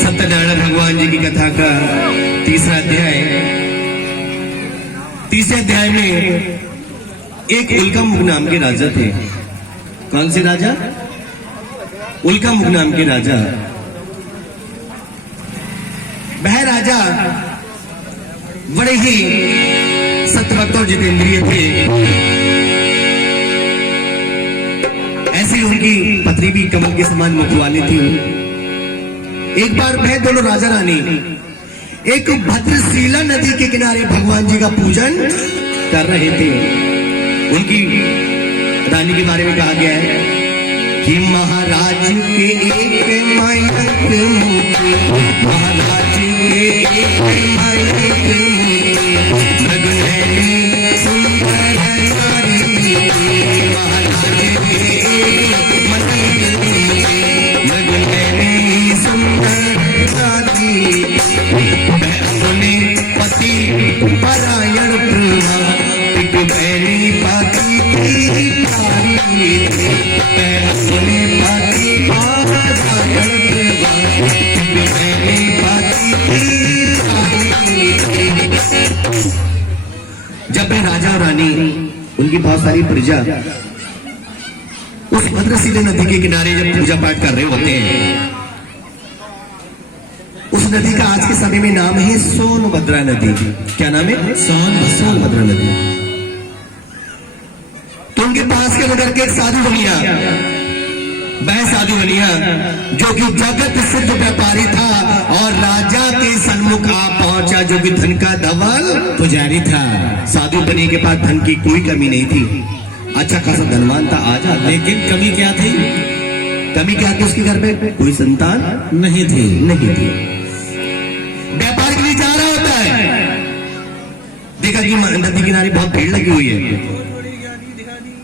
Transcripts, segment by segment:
सत्यनारायण भगवान जी की कथा का तीसरा अध्याय। तीसरे अध्याय में एक उल्कामुख नाम के राजा थे। कौन से राजा? उल्कामुख नाम के राजा। वह राजा बड़े ही सत्यभक्त और जितेंद्रिय थे। ऐसी उनकी पत्नी भी कमल के समान मुख वाली थी। एक बार वह दोनों राजा रानी एक भद्रशिला नदी के किनारे भगवान जी का पूजन कर रहे थे। उनकी रानी के बारे में कहा गया है कि महाराज के एक मायक मूर्ति, महाराज के एक मायक मूर्ति, मृगनयनी सुंदर नारी, महाराज के एक मायक मूर्ति, मृगनयनी सुंदर नारी, अपने पति परायण प्रभा, एक बहनी पाती की प्यारी, अपने पति परायण प्रभा, एक बहनी पाती की प्यारी। जब वे राजा और रानी उनकी बहुत सारी प्रजा उस भद्रशिला नदी के किनारे जब पूजा पाठ कर रहे होते हैं, उस नदी का आज के समय में नाम है सोनभद्रा नदी। क्या नाम है? सोनभद्रा नदी। तो उनके पास के नगर के एक साधु बनिया, वह साधु बनिया जो कि जगत सिद्ध व्यापारी था और राजा के सन्मुख आ पहुंचा, जो कि धन का धवल पुजारी था। साधु बनिया के पास धन की कोई कमी नहीं थी, अच्छा खासा धनवान था आजा। लेकिन कमी क्या थी? कमी क्या थी? उसके घर में कोई संतान नहीं थी। व्यापार के लिए जा रहा होता है, देखा कि नदी किनारे बहुत भीड़ लगी हुई है।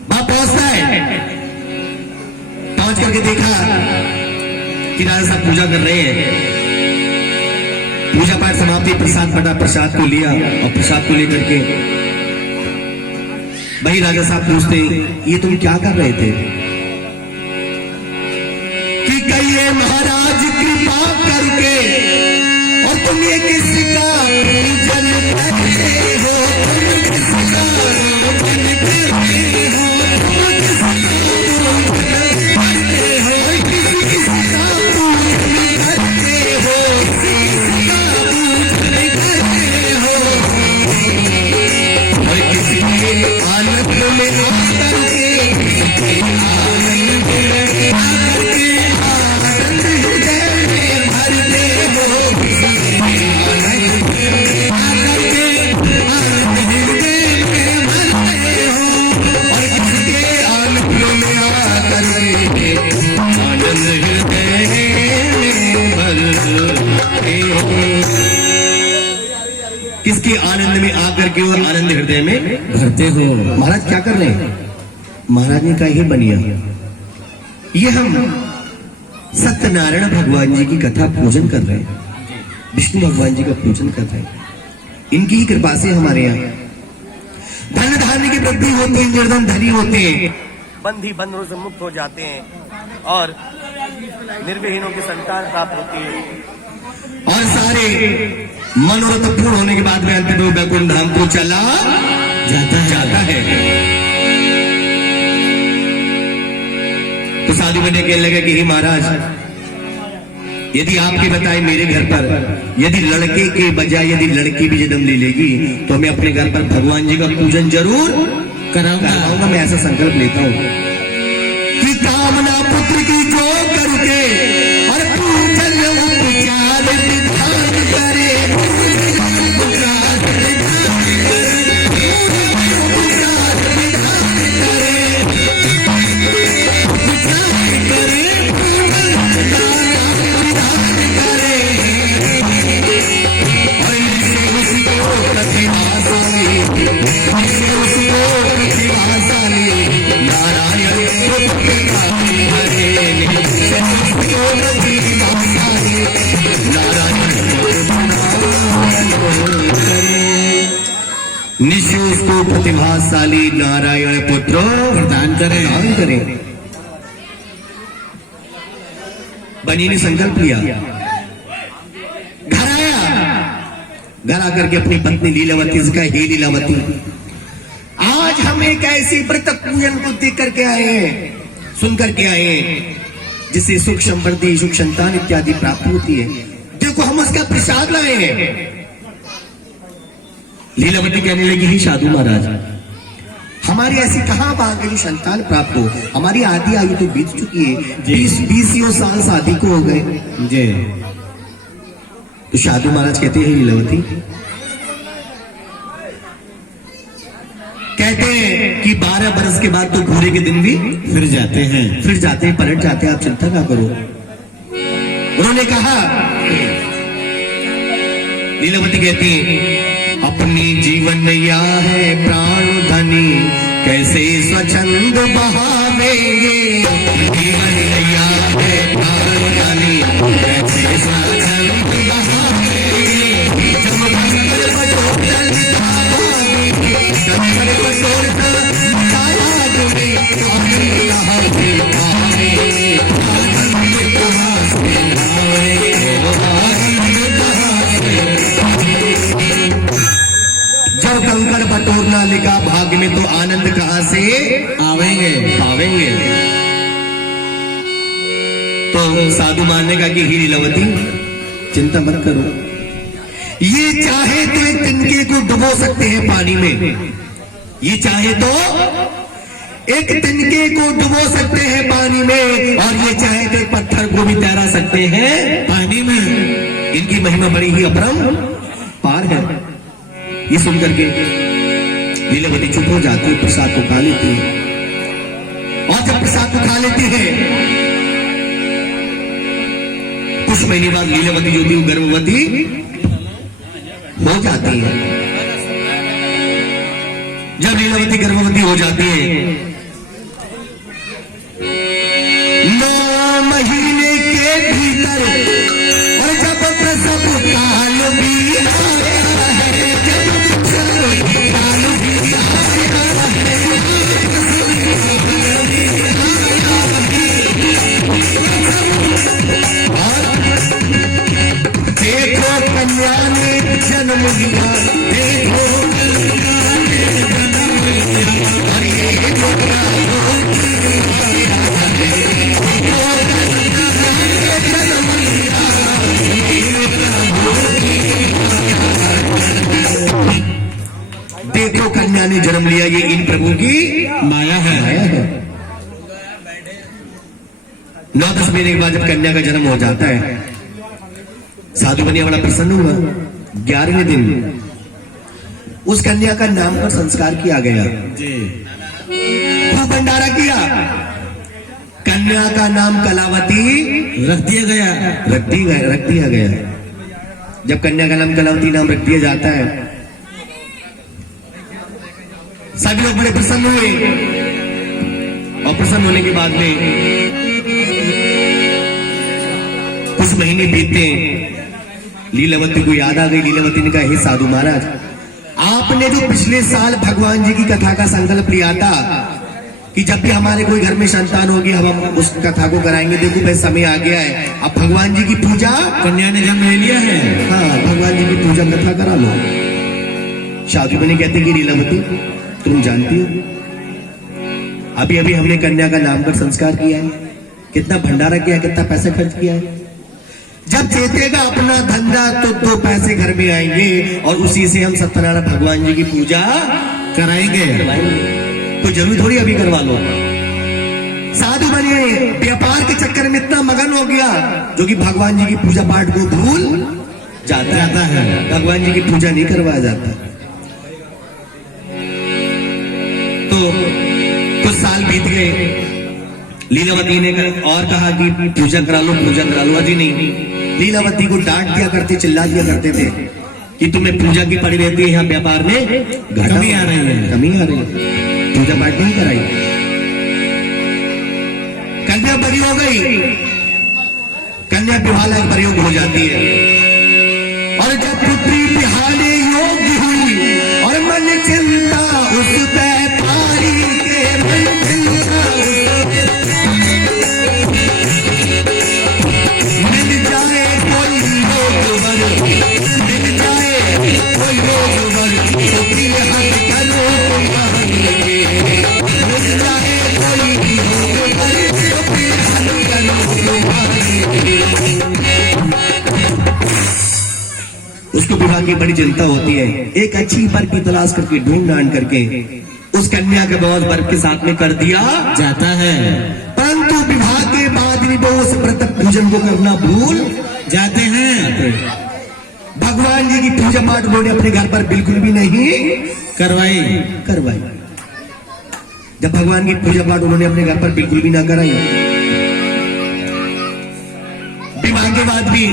वहां पहुंचता है, पहुंच करके देखा कि राजा साहब पूजा कर रहे हैं। पूजा पाठ समाप्ति, प्रसाद बटा, प्रसाद को लिया और प्रसाद को लेकर के वही राजा साहब पूछते, ये तुम क्या कर रहे थे? कि कहिए महाराज कृपा करके और तुम ये किसका पूजन करते हो? तुम किसका पूजन करते हो? तुम किसका पूजन करते हो? किसका पूजन करते हो? किसका पूजन करते हो? और किसके आनंद में आकर के, आनंद में आकर के, आनंद हृदय में भरते हो? किसके आनंद में आकर के और आनंद हृदय में भरते हो? महाराज क्या कर रहे हैं? महाराज ने कहा, ही बनिया, ये हम सत्यनारायण भगवान जी की कथा पूजन कर रहे हैं, विष्णु भगवान जी का पूजन कर रहे हैं। इनकी ही कृपा से हमारे यहाँ धन धान्य की वृद्धि होती है, निर्धन धनी होते हैं, बंधी बंधनों से मुक्त हो जाते हैं और निर्विहीनों की संतान प्राप्त होती है और सारे मनोरथ पूर्ण होने के बाद में अंत में वैकुंठ धाम को चला जाता है। तो साधु बने कहने लगे कि हे महाराज, यदि आपके बताए मेरे घर पर यदि लड़के के बजाय यदि लड़की भी जन्म ले लेगी तो मैं अपने घर पर भगवान जी का पूजन जरूर कराऊंगा। मैं ऐसा संकल्प लेता हूं कि कामना पुत्र की जो करके और पूजन उपचार विधान करे, निशुष को प्रतिभाशाली नारायण पुत्र प्रदान करें। बनी ने संकल्प लिया, घर आया, घर आकर के अपनी पत्नी लीलावती से कहा, हे लीलावती, आज हम एक ऐसी व्रत पूजन को देख करके आए हैं, सुन करके आए हैं, जिससे सुख समृद्धि, सुख संतान इत्यादि प्राप्त होती है। देखो हम उसका प्रसाद लाए हैं। लीलावती कहने लगी, ही साधु महाराज, हमारी ऐसी कहां भाग्य संतान प्राप्त हो, हमारी आधी आयु तो बीत चुकी है, 20 साल शादी को हो गए जी। तो साधु महाराज कहते हैं, लीलावती, कहते हैं कि 12 बरस के बाद तो घोड़े के दिन भी फिर जाते हैं, पलट जाते हैं, आप चिंता ना करो। उन्होंने कहा, लीलावती कहती है, अपनी जीवन नैया है प्राण धनी, कैसे स्वच्छंद बहावेंगे, जीवन नैया है प्राण धनी, कैसे स्वच्छंद बहावेंगे, जब भंकर बटोरल खावाएंगे, कंकर बटोरता माया जुड़े, आगे कहाँ से आवेंगे, आगे कहाँ से आवेंगे, जब कंकर बटोरना लिखा भाग्य में, तो आनंद कहां से आवेंगे। तो साधु मानने का कि ही लीलावती, चिंता मत करो, ये चाहे तो एक तिनके को डुबो सकते हैं पानी में, ये चाहे तो एक तिनके को डुबो सकते हैं पानी में, और ये चाहे तो एक पत्थर को भी तैरा सकते हैं पानी में। इनकी महिमा बड़ी ही अपरंपार है। ये सुनकर के लीलावती चुप हो जाती है, प्रसाद को खा लेती है, और जब प्रसाद को खा लेती है, कुछ महीने बाद लीलावती जो थी वो गर्भवती हो जाती है। जब लीलावती गर्भवती हो जाती है, 9 महीने के भीतर, और जब प्रसव काल भी आया है, जब प्रसव काल भी आया है, और देखो कन्या ने जन्म लिया, देखो कन्या ने जन्म लिया, और ये कन्या देखो कन्या ने जन्म लिया, ये इन प्रभु की माया है। 9-10 महीने के बाद जब कन्या का जन्म हो जाता है, साधु बनिया बड़ा प्रसन्न हुआ। 11वें दिन उस कन्या का नाम पर संस्कार किया गया, खूब भंडारा किया। कन्या का नाम कलावती रख दिया गया। जब कन्या का नाम कलावती नाम रख दिया जाता है, सभी लोग बड़े प्रसन्न हुए, और प्रसन्न होने के बाद में कुछ महीने बीते, लीलावती को याद आ गई। लीलावती ने कहा, हे साधु महाराज, आपने जो पिछले साल भगवान जी की कथा का संकल्प लिया था कि जब भी हमारे कोई घर में संतान होगी हम उस कथा को कराएंगे, देखो भाई समय आ गया है, अब भगवान जी की पूजा, कन्या ने जन्म ले लिया है, हाँ भगवान जी की पूजा कथा करा लो। साधु बने कहते कि लीलावती, तुम जानती हो अभी अभी हमने कन्या का नाम पर संस्कार किया है, कितना भंडारा किया, कितना पैसा खर्च किया है। जब चेतेगा अपना धंधा तो 2 पैसे घर में आएंगे, और उसी से हम सत्यनारायण भगवान जी की पूजा कराएंगे। तो जरूर थोड़ी अभी करवा लो। साधु बने व्यापार के चक्कर में इतना मगन हो गया, जो कि भगवान जी की पूजा पाठ को भूल जाता है, भगवान जी की पूजा नहीं करवाया जाता। तो कुछ साल बीत गए, लीलावती ने और कहा कि पूजा करा लो, अजी नहीं। लीलावती को डांट दिया करते, चिल्ला दिया करते थे कि तुम्हें पूजा की पड़ी रहती है, यहाँ व्यापार में कमी आ रही है, पूजा पाठ नहीं कराई। कन्या बड़ी हो गई, कन्या विवाह लायक प्रयोग हो जाती है, और जब पुत्री बिहाने योग्य हुई, और मन चिंता उस व्यापारी के, मन चिंता की बड़ी चिंता होती है। एक अच्छी वर की तलाश करके ढूंढ ढांड करके उस कन्या का विवाह वर के साथ में कर दिया जाता है, परंतु विवाह के बाद भी वो उस व्रत पूजन को करना भूल जाते हैं। भगवान जी की पूजा पाठ उन्होंने अपने घर पर बिल्कुल भी नहीं करवाई। जब भगवान की पूजा पाठ उन्होंने अपने घर पर बिल्कुल भी ना कराई, विवाह के बाद भी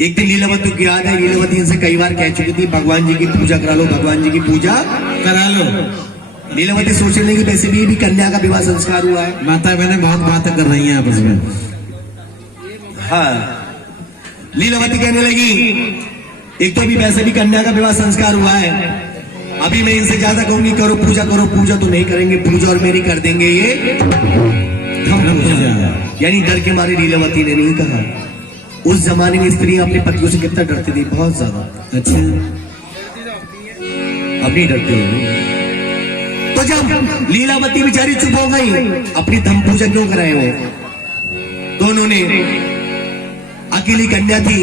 एक दिन लीलावती की याद है, लीलावती इनसे कई बार कह चुकी थी भगवान जी की पूजा करा लो, भगवान जी की पूजा करा लो। लीलावती सोच रही कि वैसे भी कन्या का विवाह संस्कार हुआ है। माता बहनें बहुत बातें कर रही हैं आपस में। हाँ, लीलावती कहने लगी एक तो भी वैसे भी कन्या का विवाह संस्कार हुआ है, अभी मैं इनसे ज्यादा कहूंगी करो, पूजा तो नहीं करेंगे, पूजा और मेरी कर देंगे ये धर्म पूजा। यानी डर के मारे लीलावती ने नहीं कहा। उस जमाने में स्त्रियां अपने पतियों से कितना डरती थी, बहुत ज्यादा। अच्छा, अब नहीं डरते हो। तो जब लीलावती बेचारी चुप हो गई, अपनी धर्म पूजा क्यों कराए वो, तो उन्होंने अकेली कन्या थी,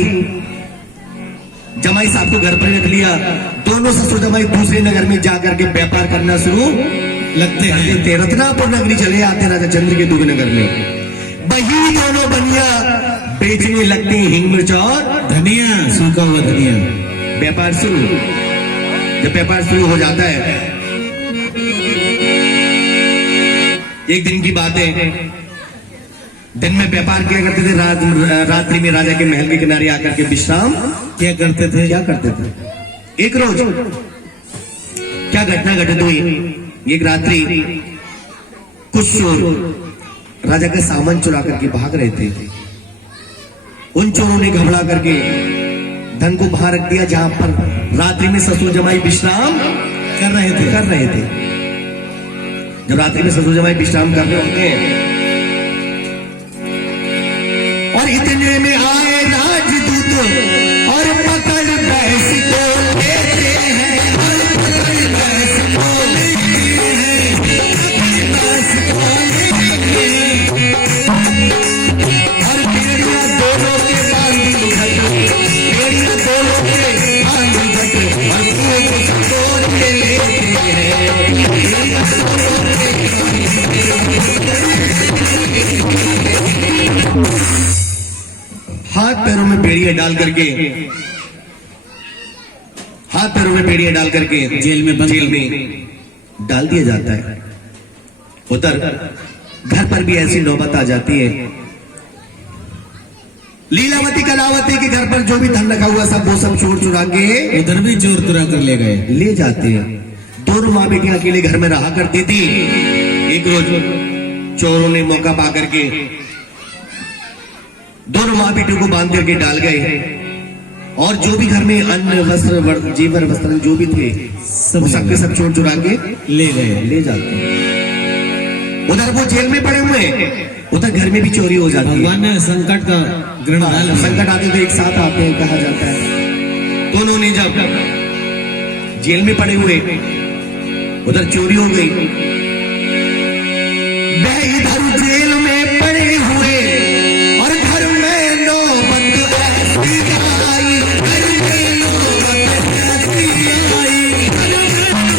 जमाई साहब को घर पर रख लिया। दोनों ससुर जमाई दूसरे नगर में जाकर के व्यापार करना शुरू लगते हैं। रत्नापुर नगरी चले आते राजा चंद्रकेतु के नगर में। वही दोनों बनिया बेचने लगती हिंग मिर्च और धनिया, सूखा हुआ धनिया। व्यापार शुरू, जब व्यापार शुरू हो जाता है, एक दिन की बात है, दिन में व्यापार किया करते थे, रात्रि में राजा के महल के किनारे आकर के विश्राम क्या करते थे। एक रोज क्या घटना घटित हुई, एक रात्रि कुछ चोर राजा का सामान चुरा करके भाग रहे थे। उन चोरों ने घबरा करके धन को बाहर रख दिया, जहां पर रात्रि में ससुर जमाई विश्राम कर रहे थे। जब रात्रि में ससुर जमाई विश्राम कर रहे होते हैं और इतने में आए राजदूत और पकड़ भैंस को लेते हैं, और भेड़िया दोनों के बांधी घट, भेड़िया दोनों के बांधी घट, और कुएं को सतोड़ के लेते हैं। हाथ पैरों में बेड़ियां डाल करके जेल में डाल दिया जाता है। उधर घर पर भी ऐसी नौबत आ जाती है, लीलावती कलावती के घर पर जो भी धन रखा हुआ सब वो सब चोर चुरा के उधर भी चोर चुरा कर ले जाते हैं। दोनों माँ बेटियां अकेले घर में रहा करती थी। एक रोज चोरों ने मौका पा करके दोनों माँ बेटियों को बांध करके डाल गए, और जो भी घर में अन्न वस्त्र जीवन वस्त्र जो भी थे सबके सब चोर चुरा के ले जाते। उधर वो जेल में पड़े हुए, उधर घर में भी चोरी हो जाती है। भगवान ने संकट का ग्रहण डाला। संकट आते तो एक साथ आते हैं कहा जाता है। दोनों ने जब जेल में पड़े हुए, उधर चोरी हो गई, वह इधर जेल में पड़े हुए और घर में नौबत ऐसी आई, घर में नौबत ऐसी आई,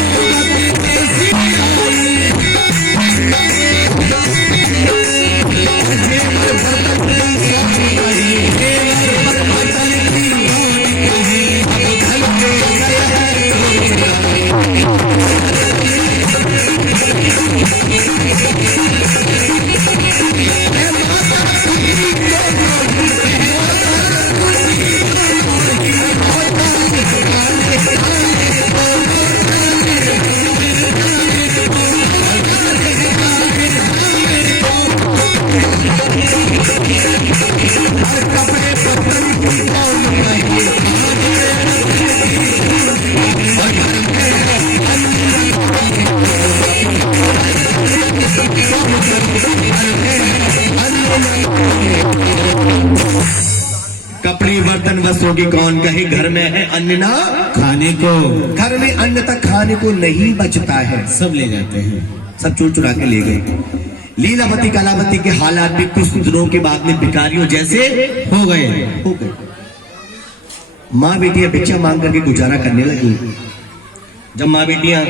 नौबत ऐसी आई। कपड़े बर्तन वस्त्रों की कौन कहे, घर में है अन्न ना खाने को, घर में अन्न तक खाने को नहीं बचता है, सब ले जाते हैं। सब चोर चुरा के ले गए। लीलावती कलावती के हालात भी कुछ दिनों के बाद में भिखारियों जैसे हो गए। माँ बेटियां भिक्षा मांग करके गुजारा करने लगी। जब माँ बेटियां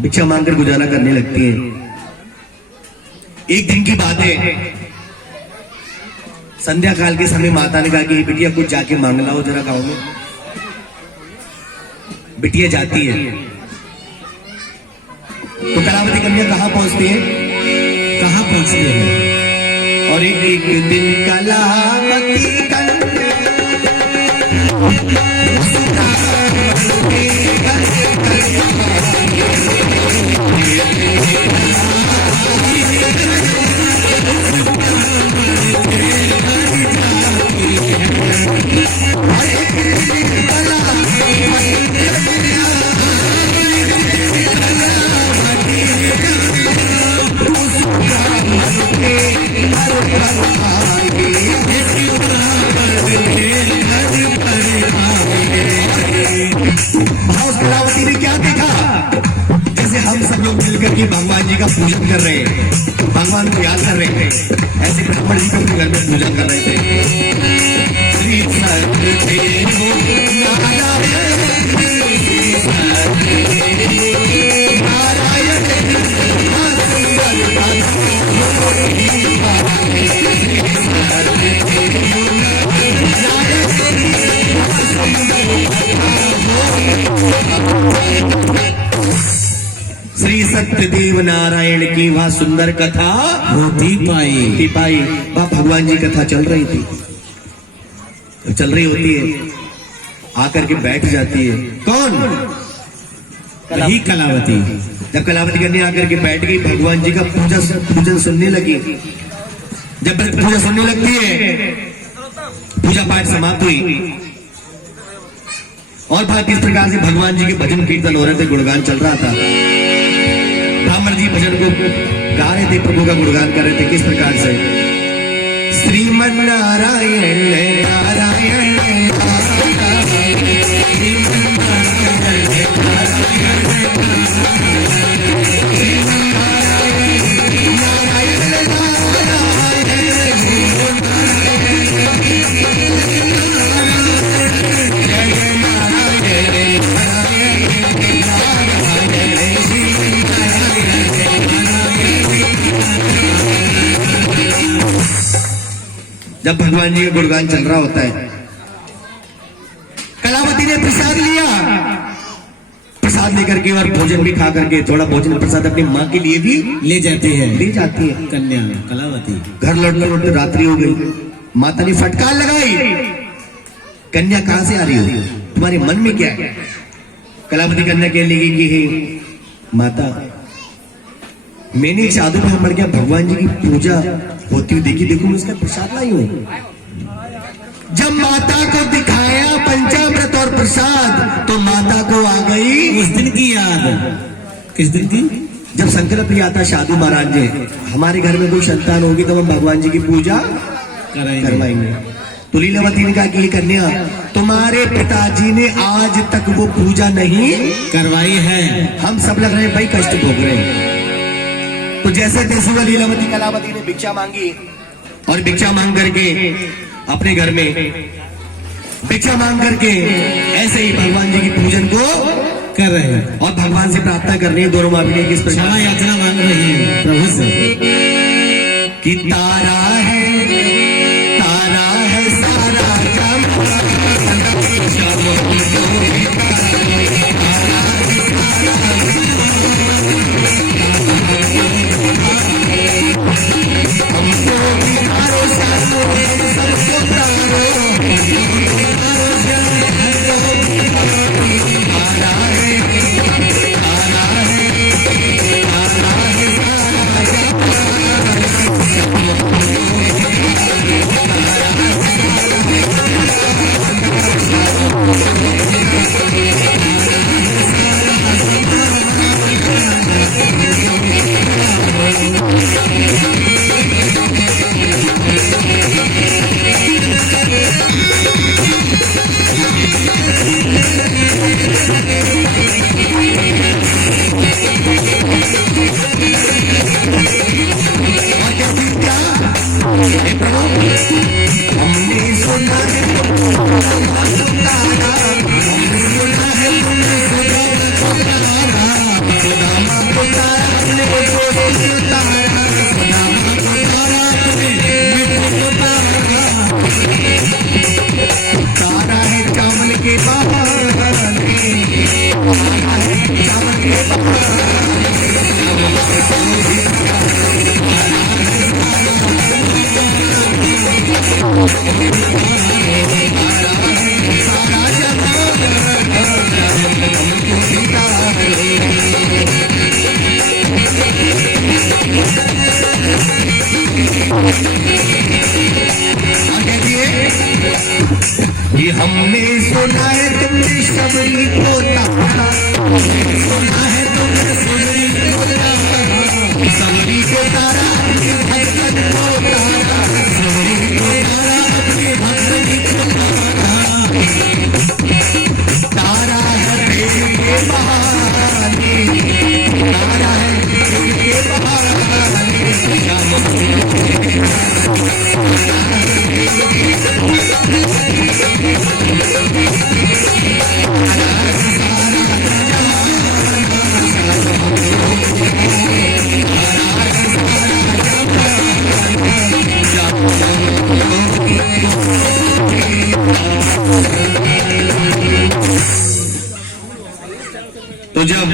भिक्षा मांग कर गुजारा करने लगती हैं, एक दिन की बात है, संध्या काल के समय माता ने कहा कि बिटिया कुछ जाके मांग लाओ जरा गांव में। बिटिया जाती है तो कलावती कन्या कहां पहुंचती है? कहाँ पहुंचते हैं? और एक दिन कलावती कन्या कलावती ने क्या देखा? जैसे हम सब लोग मिलकर के भगवान जी का पूजन कर रहे हैं, भगवान को याद कर रहे हैं, ऐसे ब्राह्मण जी को अपने घर में पूजन कर रहे थे। श्री सत्यदेव नारायण श्री सत्यदेव नारायण की वह सुंदर कथा होती पाई। वह भगवान जी कथा चल रही थी, चल रही होती है, आकर के बैठ जाती है। कौन? वही कलावती। जब कलावती कन्या आकर के बैठ गई, भगवान जी का पूजन सुनने लगी। जब पूजा सुनने लगती है, पूजा पाठ समाप्त हुई और बात इस प्रकार से भगवान जी के भजन कीर्तन हो रहे थे, गुणगान चल रहा था। ब्राह्मण जी भजन को गा रहे थे, प्रभु का गुणगान कर रहे थे। किस प्रकार से? श्रीमन नारायण नारायण जब भगवान जी का गुणगान चल रहा होता है, कलावती ने प्रसाद लिया। प्रसाद लेकर के और भोजन भी खा करके, थोड़ा भोजन प्रसाद अपनी माँ के लिए भी ले जाती है, ले जाती है। कन्या कलावती। घर लौटते लौटते रात्रि हो गई। माता ने फटकार लगाई, कन्या कहां से आ रही हो? तुम्हारे मन में क्या है? कलावती कन्या कहने लगी कि हे माता, मैंने एक साधु में मर गया, भगवान जी की पूजा होती हुई देखी, देखो मैं उसका प्रसाद लाई हूं। जब माता को दिखाया पंचामृत और प्रसाद, तो माता को आ गई उस दिन की याद। किस दिन की? जब संकल्प लिया था साधु महाराज ने, हमारे घर में कोई संतान होगी तो हम भगवान जी की पूजा करवाएंगे। तो लीलावती ने कहा कि ये कन्या, तुम्हारे पिताजी ने आज तक वो पूजा नहीं करवाई है। हम सब लग रहे हैं भाई, कष्ट भोग रहे हैं। तो जैसे तैसे वो लीलावती कलावती ने भिक्षा मांगी और भिक्षा मांग करके अपने घर में भिक्षा मांग करके ऐसे ही भगवान जी की पूजन को कर रहे हैं और भगवान से प्रार्थना कर रही है। दोनों माँ बेटी किस प्रकार क्षमा याचना मांग रही है प्रभु से कि तारा है सारा हमने सुना सारा जहान हमको जीता ये हमने सुना है तुमने शबरी को तारा, सुना है तुमने शबरी को तारा, शबरी को तारा अपने भक्तन को तारा, शबरी को तारा अपने भक्तन को तारा, तारा है प्रेम के बहाने, तारा है प्रेम के बहाने, तो जब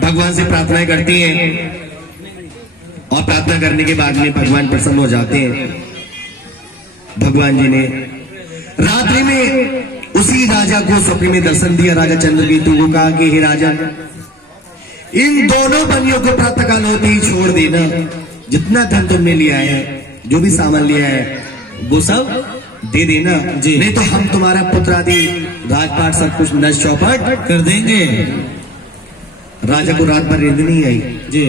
भगवान से प्रार्थनाएं करती हैं और प्रार्थना करने के बाद में भगवान प्रसन्न हो जाते हैं, भगवान जी ने रात्रि में उसी राजा को स्वप्न में दर्शन दिया। राजा चंद्रकेतु को कहा कि हे राजा, इन दोनों बनियों को प्रातःकाल होते ही छोड़ देना, जितना धन तुमने लिया है, जो भी सामान लिया है वो सब दे देना जी, नहीं तो हम तुम्हारा पुत्र आदि राजपाट सब कुछ नष्ट चौपट कर देंगे। राजा को रात भर नींद नहीं आई जी।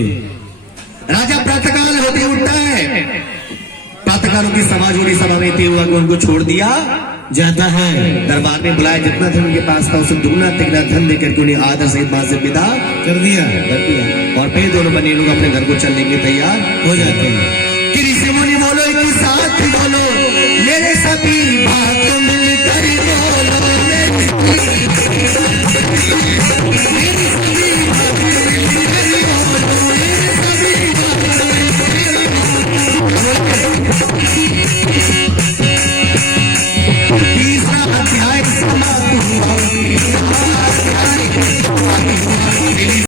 राजा प्रातःकाल होते उठता है, प्रातःकाल की सभा जोड़ी सभा में थे हुआ कि उनको छोड़ दिया जाता है। दरबार में बुलाया, जितना धन उनके पास था उसे दुगना तिगना धन देकर के उन्हें आदर सहित वहां से विदा कर दिया और फिर दोनों बने लोग अपने घर को चलने के लिए तैयार हो जाते हैं। कि ऋषि मुनि बोलो एक साथ